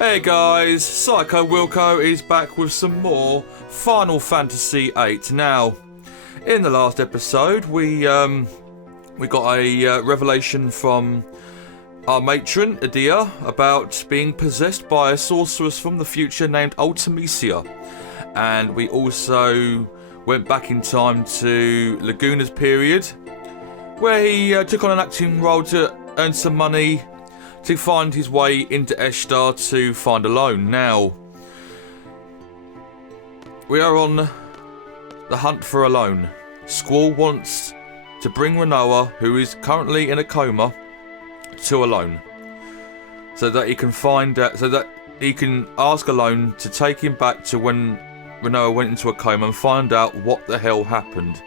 Hey guys, Psycho Wilco is back with some more Final Fantasy VIII. Now, in the last episode, we got a revelation from our matron, Adia, about being possessed by a sorceress from the future named Ultimecia. And we also went back in time to Laguna's period, where he took on an acting role to earn some money to find his way into Eshtar to find Ellone. Now, we are on the hunt for Ellone. Squall wants to bring Rinoa, who is currently in a coma, to Ellone, so that he can ask Ellone to take him back to when Rinoa went into a coma and find out what the hell happened.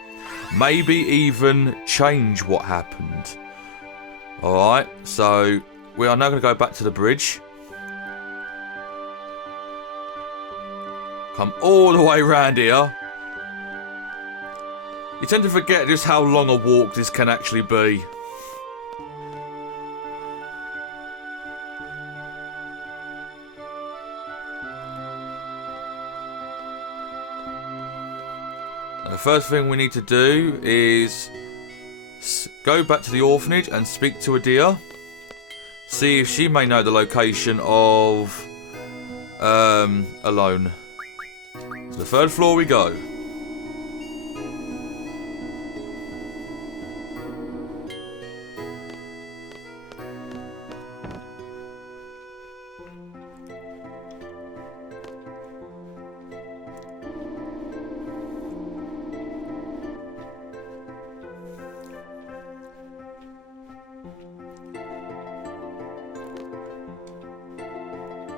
Maybe even change what happened. Alright, so we are now going to go back to the bridge. Come all the way around here. You tend to forget just how long a walk this can actually be. And the first thing we need to do is go back to the orphanage and speak to Adia. See if she may know the location of Ellone. To the third floor we go.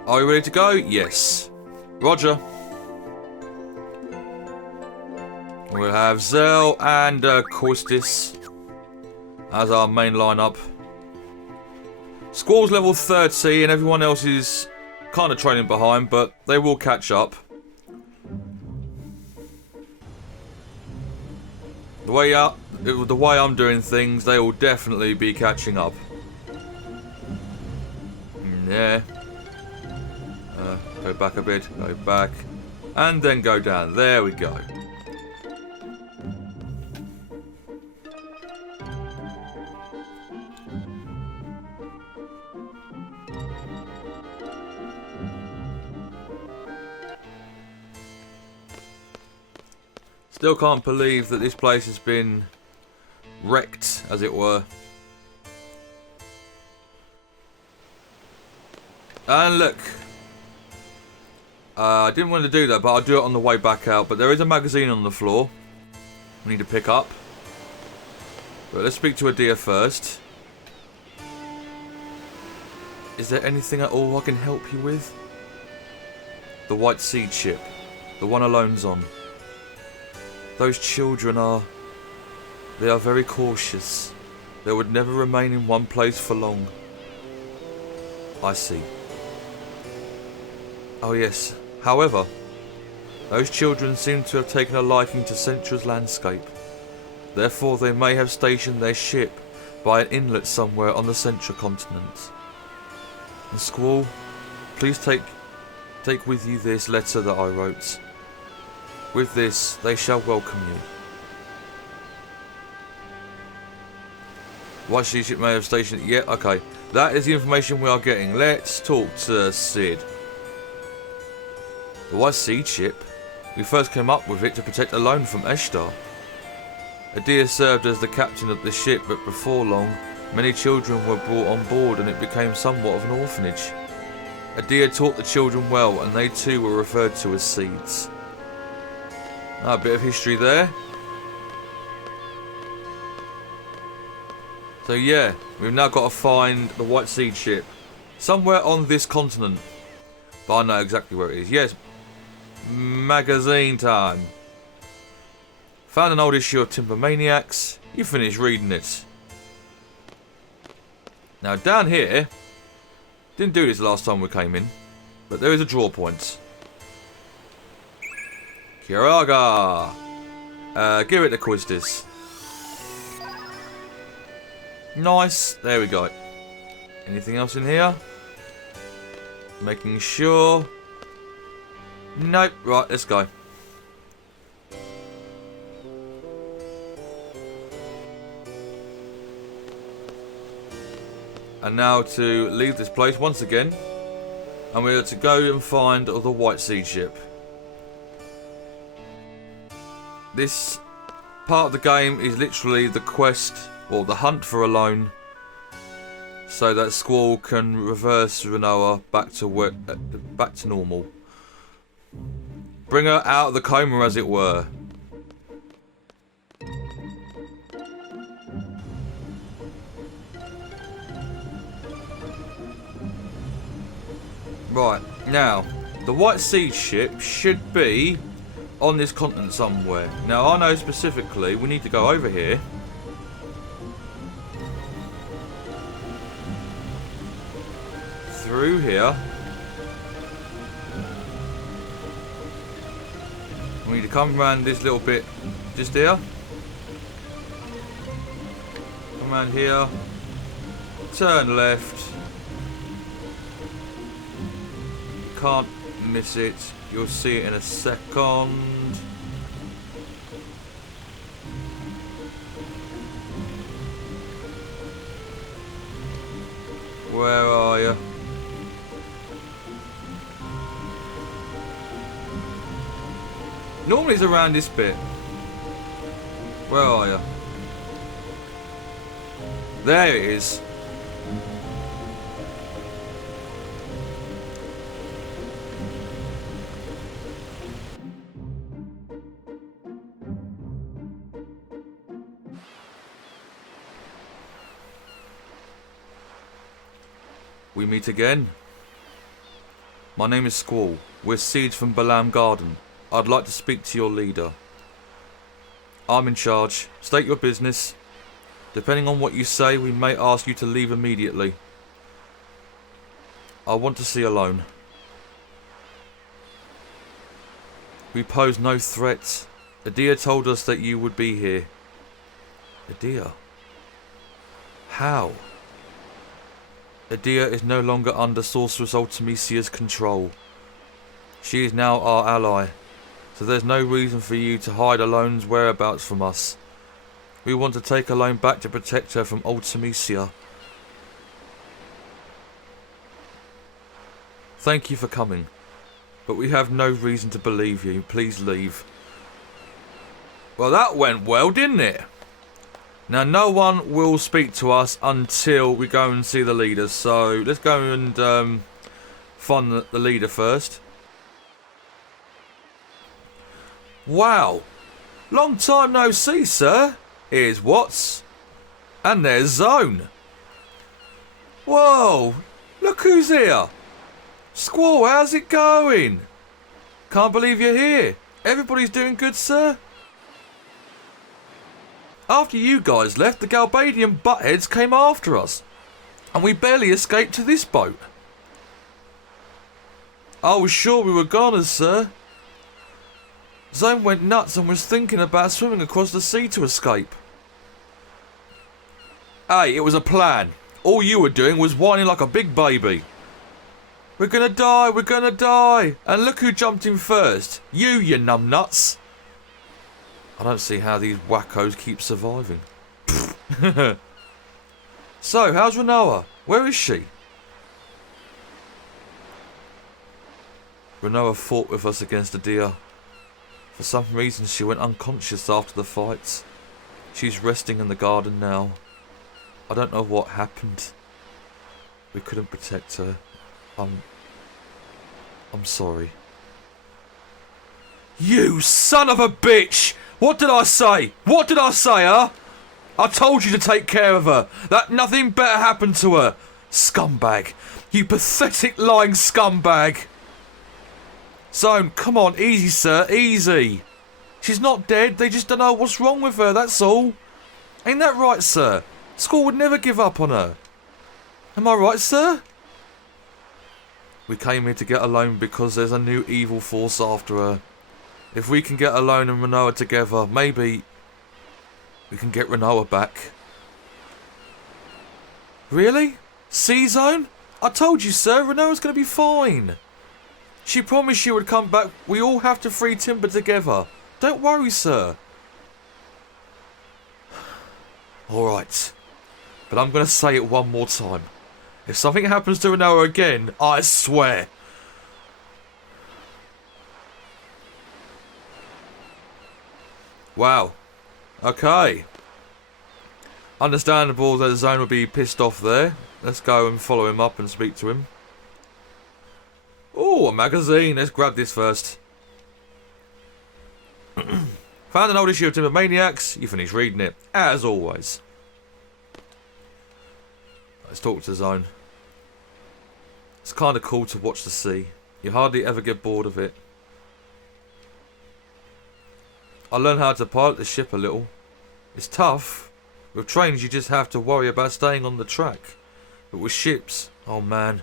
Are you ready to go? Yes. Roger. We'll have Zell and Korstis as our main lineup. Squall's level 30 and everyone else is kind of trailing behind, but they will catch up. The way I'm doing things, they will definitely be catching up. Yeah. Go back a bit, go back, and then go down. There we go. Still can't believe that this place has been wrecked, as it were. And look. I didn't want to do that, but I'll do it on the way back out. But there is a magazine on the floor we need to pick up. But let's speak to Adia first. Is there anything at all I can help you with? The White Seed ship. The one Ellone's on. Those children are... They are very cautious. They would never remain in one place for long. I see. Oh yes. However, those children seem to have taken a liking to Centra's landscape. Therefore, they may have stationed their ship by an inlet somewhere on the Centra continent. And Squall, please take with you this letter that I wrote. With this, they shall welcome you. White Sea ship may have stationed... Yeah, okay. That is the information we are getting. Let's talk to Sid. The White Seed ship? We first came up with it to protect Ellone from Eshtar. Adia served as the captain of the ship, but before long, many children were brought on board and it became somewhat of an orphanage. Adia taught the children well, and they too were referred to as seeds. A bit of history there. So yeah, we've now got to find the White Seed ship. Somewhere on this continent. But I know exactly where it is. Yes. Magazine time. Found an old issue of Timber Maniacs. You finished reading it. Now down here, didn't do this last time we came in, but there is a draw point. Kiraga! Give it to Korstis. Nice. There we go. Anything else in here? Making sure. Nope. Right, let's go. And now to leave this place once again. And we're to go and find the VIII ship. This part of the game is literally the quest, or the hunt for Ellone, so that Squall can reverse Rinoa back to normal. Bring her out of the coma, as it were. Right, now, the VIII ship should be on this continent somewhere. Now, I know specifically we need to go over here. Through here. We need to come around this little bit just here. Come around here. Turn left. Can't miss it. You'll see it in a second. Where are you? Normally it's around this bit. Where are you? There it is. We meet again. My name is Squall. We're seeds from VIII Garden. I'd like to speak to your leader. I'm in charge. State your business. Depending on what you say, we may ask you to leave immediately. I want to see Ellone. We pose no threats. Adia told us that you would be here. Adia? How? Adia is no longer under Sorceress Ultimecia's control. She is now our ally, so there's no reason for you to hide Ellone's whereabouts from us. We want to take Ellone back to protect her from Ultimecia. Thank you for coming, but we have no reason to believe you. Please leave. Well, that went well, didn't it? Now, no one will speak to us until we go and see the leader. So, let's go and find the leader first. Wow. Long time no see, sir. Here's Watts. And there's Zone. Whoa. Look who's here. Squall, how's it going? Can't believe you're here. Everybody's doing good, sir. After you guys left, the Galbadian buttheads came after us, and we barely escaped to this boat. I was sure we were goners, sir. Zone went nuts and was thinking about swimming across the sea to escape. Hey, it was a plan. All you were doing was whining like a big baby. We're gonna die, we're gonna die. And look who jumped in first. You numbnuts. I don't see how these wackos keep surviving. So, how's Rinoa? Where is she? Rinoa fought with us against Adia. For some reason she went unconscious after the fights. She's resting in the garden now. I don't know what happened. We couldn't protect her. I'm sorry. You son of a bitch! What did I say? What did I say, huh? I told you to take care of her. That nothing better happened to her. Scumbag. You pathetic lying scumbag. Zone, come on, easy, sir, easy. She's not dead, they just don't know what's wrong with her, that's all. Ain't that right, sir? Squall would never give up on her. Am I right, sir? We came here to get Ellone because there's a new evil force after her. If we can get Ellone and Rinoa together, maybe we can get Rinoa back. Really? C-Zone? I told you, sir, Rinoa's going to be fine. She promised she would come back. We all have to free Timber together. Don't worry, sir. Alright. But I'm going to say it one more time. If something happens to Rinoa again, I swear. Wow. Okay. Understandable that the Zone would be pissed off there. Let's go and follow him up and speak to him. Oh, a magazine. Let's grab this first. Found an old issue of Timber Maniacs. You finished reading it, as always. Let's talk to the Zone. It's kind of cool to watch the sea. You hardly ever get bored of it. I learned how to pilot the ship a little. It's tough. With trains you just have to worry about staying on the track. But with ships, oh man,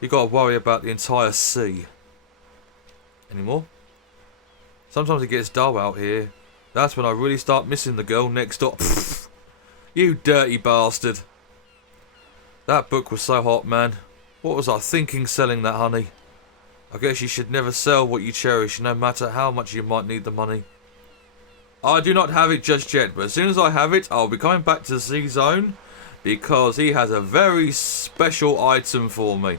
you got to worry about the entire sea. Any more? Sometimes it gets dull out here. That's when I really start missing the girl next door. Pfft, you dirty bastard. That book was so hot, man. What was I thinking selling that, honey? I guess you should never sell what you cherish, no matter how much you might need the money. I do not have it just yet, but as soon as I have it, I'll be coming back to the Sea Zone, because he has a very special item for me.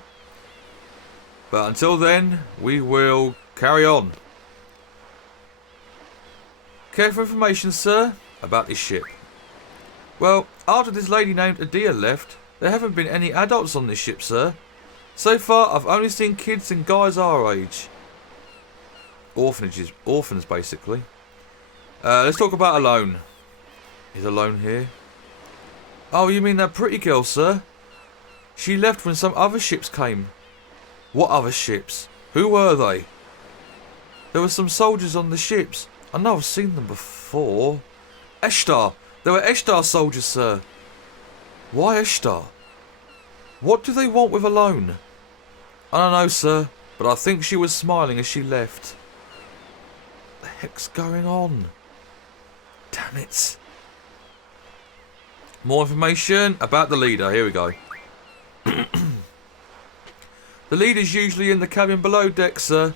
But until then, we will carry on. Care for information, sir, about this ship? Well, after this lady named Adia left, there haven't been any adults on this ship, sir. So far, I've only seen kids and guys our age. Orphans, basically. Let's talk about Ellone. Is Ellone here? Oh, you mean that pretty girl, sir? She left when some other ships came. What other ships? Who were they? There were some soldiers on the ships. I know I've seen them before. Eshtar! There were Eshtar soldiers, sir. Why Eshtar? What do they want with Ellone? I don't know, sir, but I think she was smiling as she left. What the heck's going on? Damn it. More information about the leader. Here we go. The leader's usually in the cabin below deck, sir.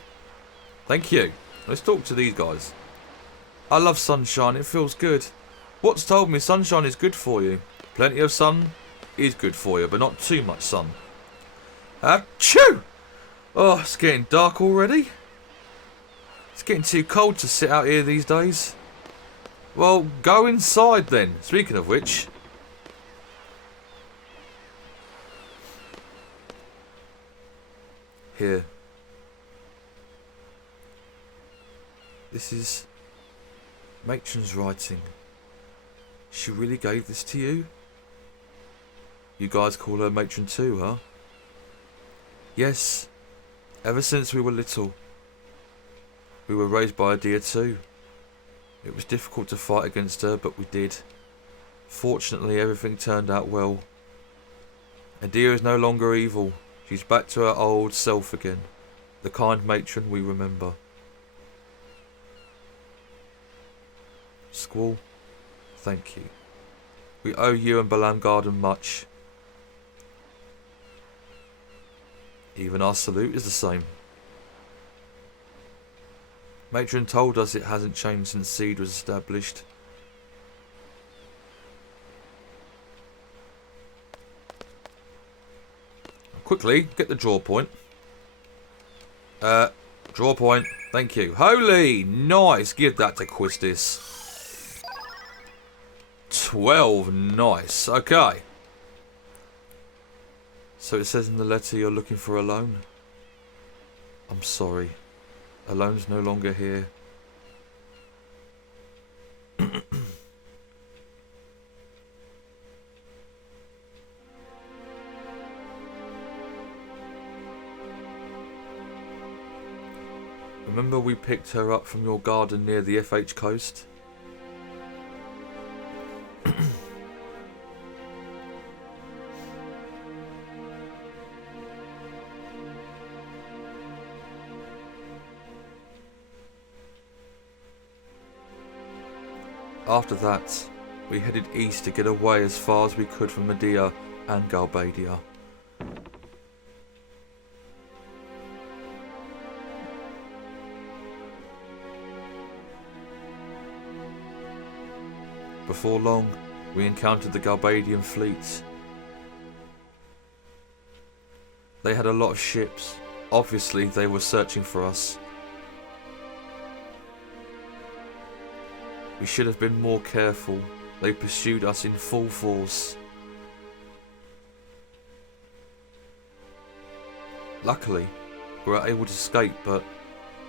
Thank you. Let's talk to these guys. I love sunshine. It feels good. What's told me sunshine is good for you. Plenty of sun is good for you, but not too much sun. Achoo! Oh, it's getting dark already. It's getting too cold to sit out here these days. Well, go inside then. Speaking of which. Here. This is Matron's writing. She really gave this to you? You guys call her Matron too, huh? Yes. Ever since we were little. We were raised by Adia too. It was difficult to fight against her, but we did. Fortunately, everything turned out well. Adia is no longer evil. She's back to her old self again. The kind matron we remember. Squall, thank you. We owe you and Balam Garden much. Even our salute is the same. Matron told us it hasn't changed since Seed was established. Quickly, get the draw point. Draw point. Thank you. Holy! Nice! Give that to Quistis. 12. Nice. Okay. So it says in the letter you're looking for Ellone. I'm sorry. Ellone's no longer here. Remember we picked her up from your garden near the FH coast? After that, we headed east to get away as far as we could from Medea and Galbadia. before long, we encountered the Garbadian fleet. They had a lot of ships. Obviously, they were searching for us. We should have been more careful. They pursued us in full force. Luckily, we were able to escape, but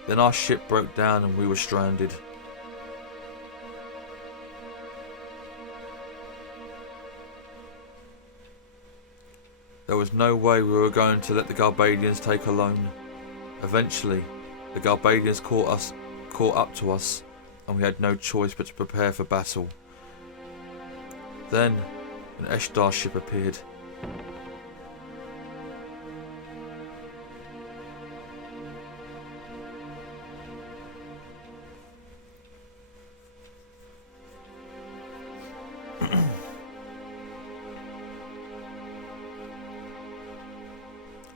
then our ship broke down and we were stranded. There was no way we were going to let the Garbadians take Ellone. Eventually, the Garbadians caught up to us, and we had no choice but to prepare for battle. Then, an Eshdar ship appeared.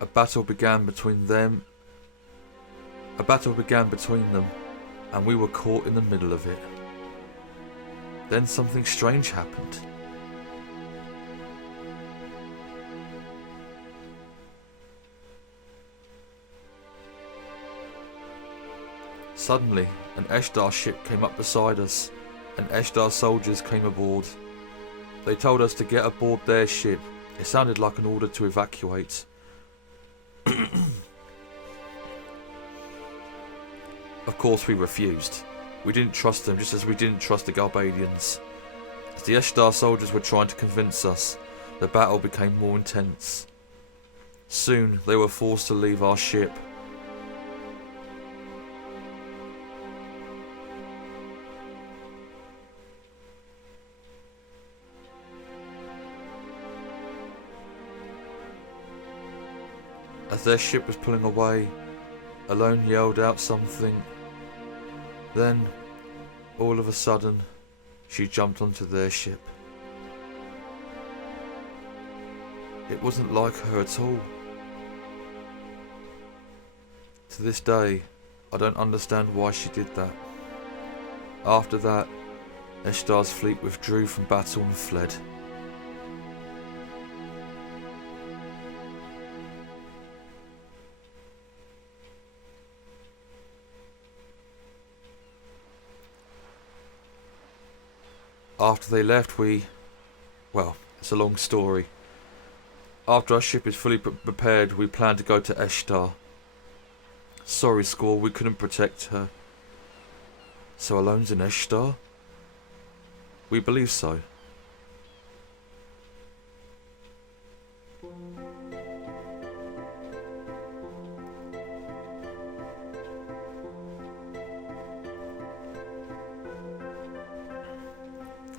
A battle began between them, and we were caught in the middle of it. Then something strange happened. Suddenly, an Eshdar ship came up beside us, and Eshdar soldiers came aboard. They told us to get aboard their ship. It sounded like an order to evacuate. Of course we refused. We didn't trust them, just as we didn't trust the Garbadians. As the Eshdar soldiers were trying to convince us, the battle became more intense. Soon they were forced to leave our ship. As their ship was pulling away, Ellone yelled out something. Then, all of a sudden, she jumped onto their ship. It wasn't like her at all. To this day, I don't understand why she did that. After that, Eshdar's fleet withdrew from battle and fled. After they left, well, it's a long story. After our ship is fully prepared, we plan to go to Eshdar. Sorry, Squall, we couldn't protect her. So Ellone's in Eshdar? We believe so.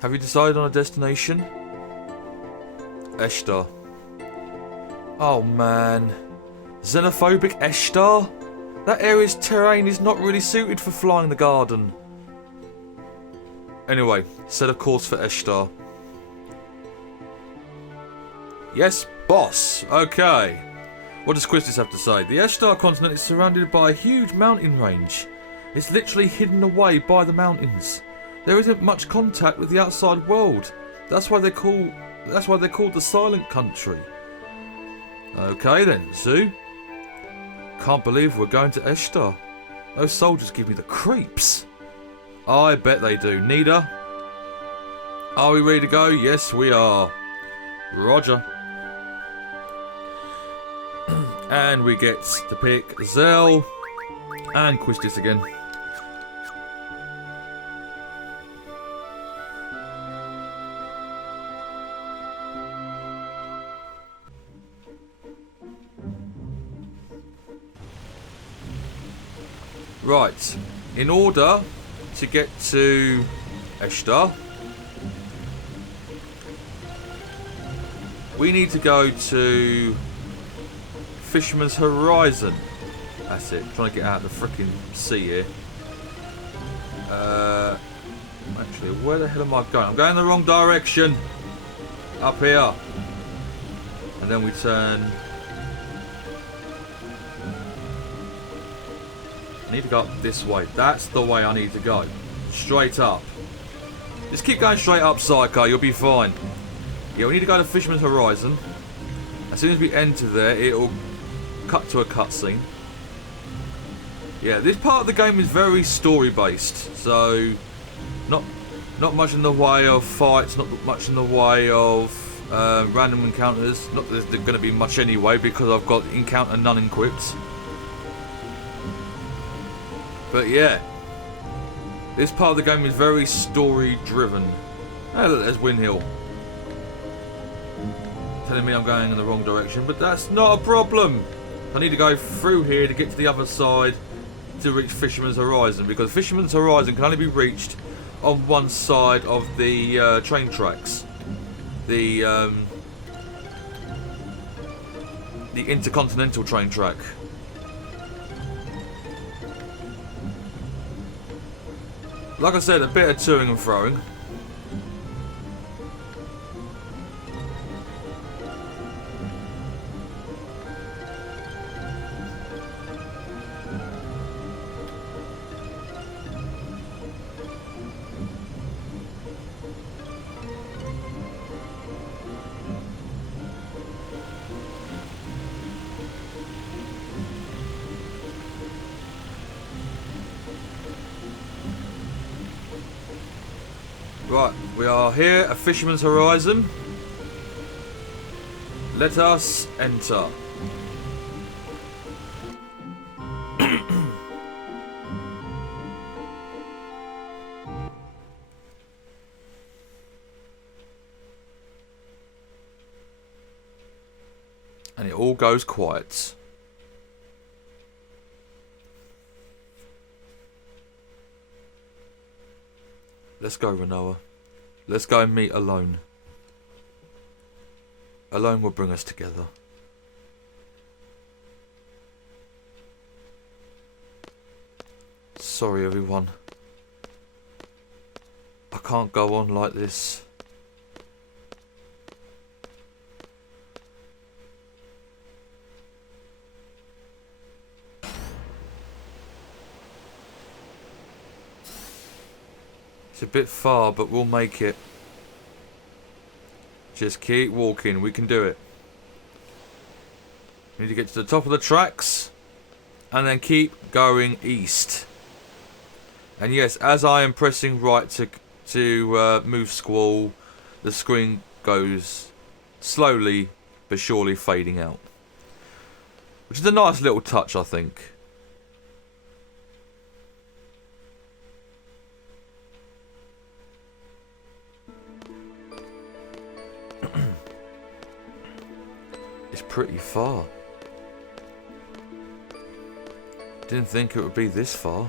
Have you decided on a destination? Eshdar. Oh man. Xenophobic Eshdar? That area's terrain is not really suited for flying the garden. Anyway, set a course for Eshdar. Yes, boss. Okay. What does Quistis have to say? The Eshdar continent is surrounded by a huge mountain range. It's literally hidden away by the mountains. There isn't much contact with the outside world. That's why they're called the Silent Country. Okay then, Zoo. Can't believe we're going to Eshdar. Those soldiers give me the creeps. I bet they do. Nida, are we ready to go? Yes, we are. Roger. And we get to pick Zell and Quistis again. Right, in order to get to Eshdar, we need to go to Fisherman's Horizon. That's it, I'm trying to get out of the freaking sea here. Actually, where the hell am I going? I'm going the wrong direction. Up here. And then we turn. I need to go up this way. That's the way I need to go. Straight up. Just keep going straight up, Psycho. You'll be fine. Yeah, we need to go to Fisherman's Horizon. As soon as we enter there, it'll cut to a cutscene. Yeah, this part of the game is very story-based, so not much in the way of fights, not much in the way of random encounters. Not that there's going to be much anyway, because I've got encounter none equipped. But yeah, this part of the game is very story-driven. Oh, look, there's Wind Hill. Telling me I'm going in the wrong direction, but that's not a problem. I need to go through here to get to the other side to reach Fisherman's Horizon, because Fisherman's Horizon can only be reached on one side of the train tracks. The intercontinental train track. Like I said, a bit of toing and throwing. Right, we are here at Fisherman's Horizon. Let us enter. And it all goes quiet. Let's go, Rinoa. Let's go and meet Ellone. Ellone will bring us together. Sorry, everyone. I can't go on like this. It's a bit far, but we'll make it. Just keep walking, we can do it. We need to get to the top of the tracks and then keep going east. And yes, as I am pressing right to move Squall, the screen goes slowly but surely fading out. Which is a nice little touch, I think. It's pretty far. Didn't think it would be this far.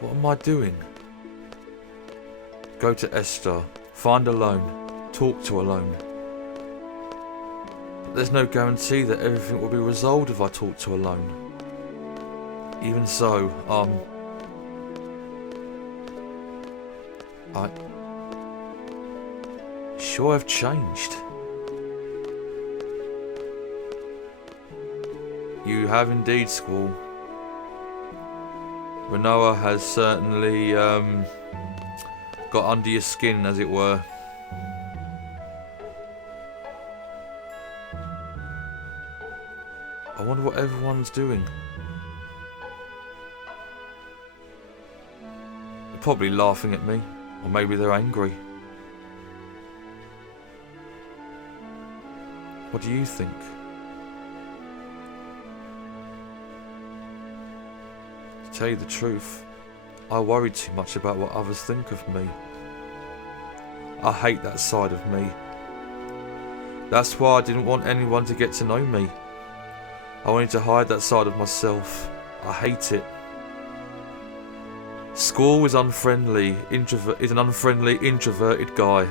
What am I doing? Go to Esther, find Ellone, talk to Ellone. But there's no guarantee that everything will be resolved if I talk to Ellone. Even so, sure I've changed. You have indeed, Squall. Rinoa has certainly got under your skin, as it were. I wonder what everyone's doing. They're probably laughing at me, or maybe they're angry. What do you think? To tell you the truth, I worry too much about what others think of me. I hate that side of me. That's why I didn't want anyone to get to know me. I wanted to hide that side of myself. I hate it. Squall is unfriendly, is an unfriendly, introverted guy.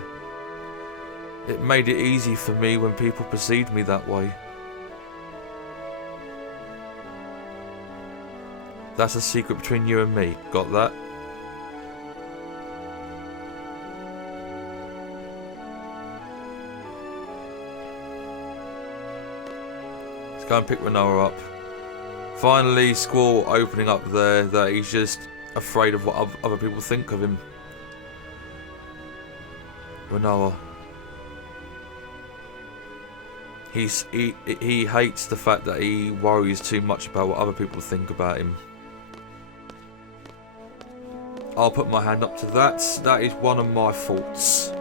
It made it easy for me when people perceived me that way. That's a secret between you and me. Got that? Let's go and pick Rinoa up. Finally, Squall opening up there that he's just afraid of what other people think of him. Rinoa. He hates the fact that he worries too much about what other people think about him. I'll put my hand up to that. That is one of my faults.